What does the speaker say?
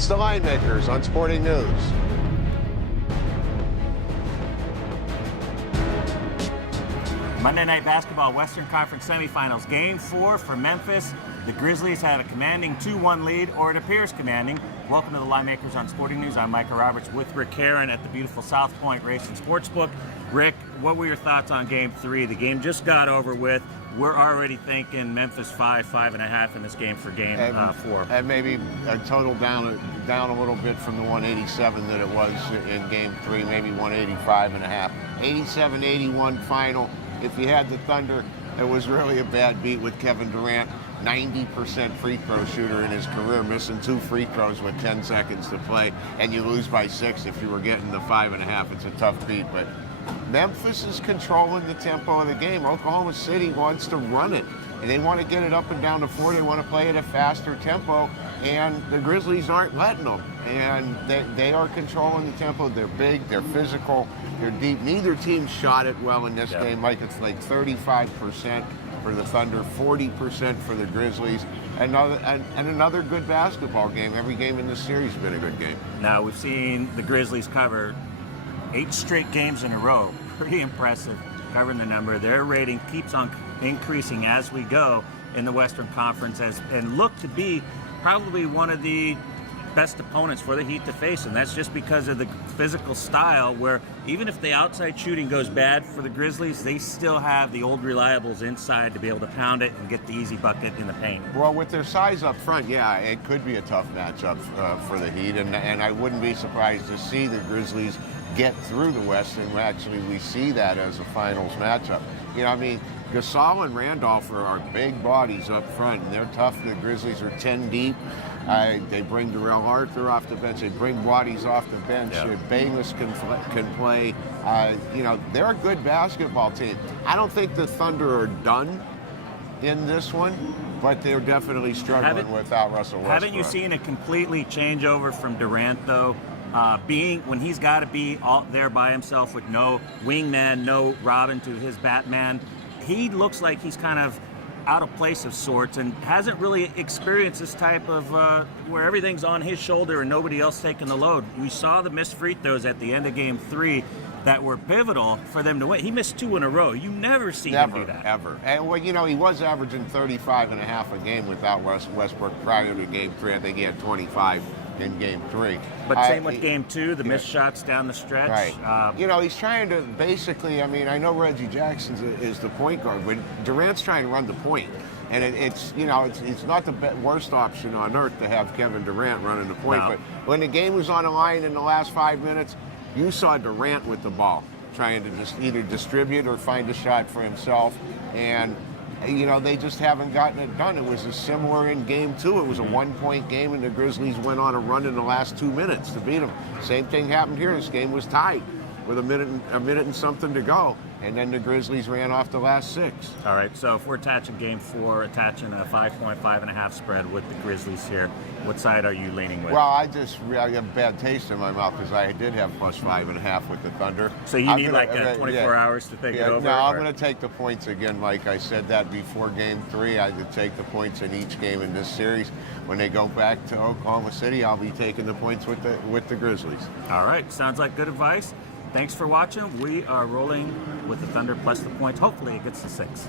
It's the Linemakers on Sporting News. Monday Night Basketball Western Conference Semifinals. Game 4 for Memphis. The Grizzlies had a commanding 2-1 lead, or it appears commanding. Welcome to the Linemakers on Sporting News. I'm Micah Roberts with Rick Karen at the beautiful South Point Race and Sportsbook. Rick, what were your thoughts on Game 3? The game just got over with. We're already thinking Memphis 5.5 in this game for Game 4. And maybe a total down a little bit from the 187 that it was in Game 3, maybe 185.5. 87-81 final. If you had the Thunder, it was really a bad beat with Kevin Durant, 90% free throw shooter in his career, missing 2 free throws with 10 seconds to play, and you lose by 6 if you were getting the 5.5. It's a tough beat, but Memphis is controlling the tempo of the game. Oklahoma City wants to run it, and they want to get it up and down the floor. They want to play at a faster tempo, and the Grizzlies aren't letting them. And they are controlling the tempo. They're big, they're physical, they're deep. Neither team shot it well in this game. Like, it's like 35% for the Thunder, 40% for the Grizzlies. Another good basketball game. Every game in this series has been a good game. Now, we've seen the Grizzlies cover 8 straight games in a row. Pretty impressive, covering the number. Their rating keeps on increasing as we go in the Western Conference, and look to be probably one of the best opponents for the Heat to face, and that's just because of the physical style, where even if the outside shooting goes bad for the Grizzlies, they still have the old reliables inside to be able to pound it and get the easy bucket in the paint. Well, with their size up front, yeah, it could be a tough matchup for the Heat, and I wouldn't be surprised to see the Grizzlies get through the West, and actually we see that as a finals matchup. You know, I mean, Gasol and Randolph are big bodies up front, and they're tough. The Grizzlies are 10 deep. They bring Darrell Arthur off the bench. They bring Waddy's off the bench. Yeah. Bayless can play. You know, they're a good basketball team. I don't think the Thunder are done in this one, but they're definitely struggling without Russell Westbrook. Haven't you seen a completely changeover from Durant, though? When he's got to be out there by himself with no wingman, no Robin to his Batman, he looks like he's kind of out of place of sorts and hasn't really experienced this type of where everything's on his shoulder and nobody else taking the load. We saw the missed free throws at the end of Game 3 that were pivotal for them to win. He missed 2 in a row. You never see him do that. Ever. And, well, you know, he was averaging 35.5 a game without Westbrook prior to Game 3. I think he had 25 in Game 3. But same with Game 2, the missed shots down the stretch. Right. You know, he's trying to basically, I mean, I know Reggie Jackson is the point guard, but Durant's trying to run the point. And it's you know, it's not the worst option on earth to have Kevin Durant running the point. No. But when the game was on the line in the last 5 minutes, you saw Durant with the ball, trying to just either distribute or find a shot for himself. And you know, they just haven't gotten it done. It was similar in Game 2. It was a 1-point game, and the Grizzlies went on a run in the last 2 minutes to beat them. Same thing happened here. This game was tied with a minute and something to go, and then the Grizzlies ran off the last 6. All right, so if we're attaching Game 4, attaching a 5.5 spread with the Grizzlies here, what side are you leaning with? Well, I have a bad taste in my mouth because I did have plus 5.5 with the Thunder. So you need like 24 hours to think it over? No, I'm going to take the points again, Mike. I said that before Game 3. I would take the points in each game in this series. When they go back to Oklahoma City, I'll be taking the points with the Grizzlies. All right, sounds like good advice. Thanks for watching. We are rolling with the Thunder plus the points. Hopefully it gets to 6.